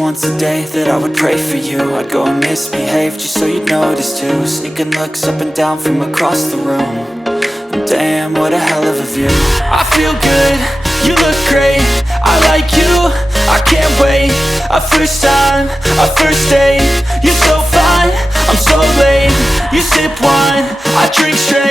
once a day that I would pray for you. I'd go and misbehave just so you'd notice too. Sneaking looks up and down from across the room. And damn, what a hell of a view. I feel good, you look great, I like you, I can't wait. A first time, a first date, you're so fine, I'm so late. You sip wine, I drink straight.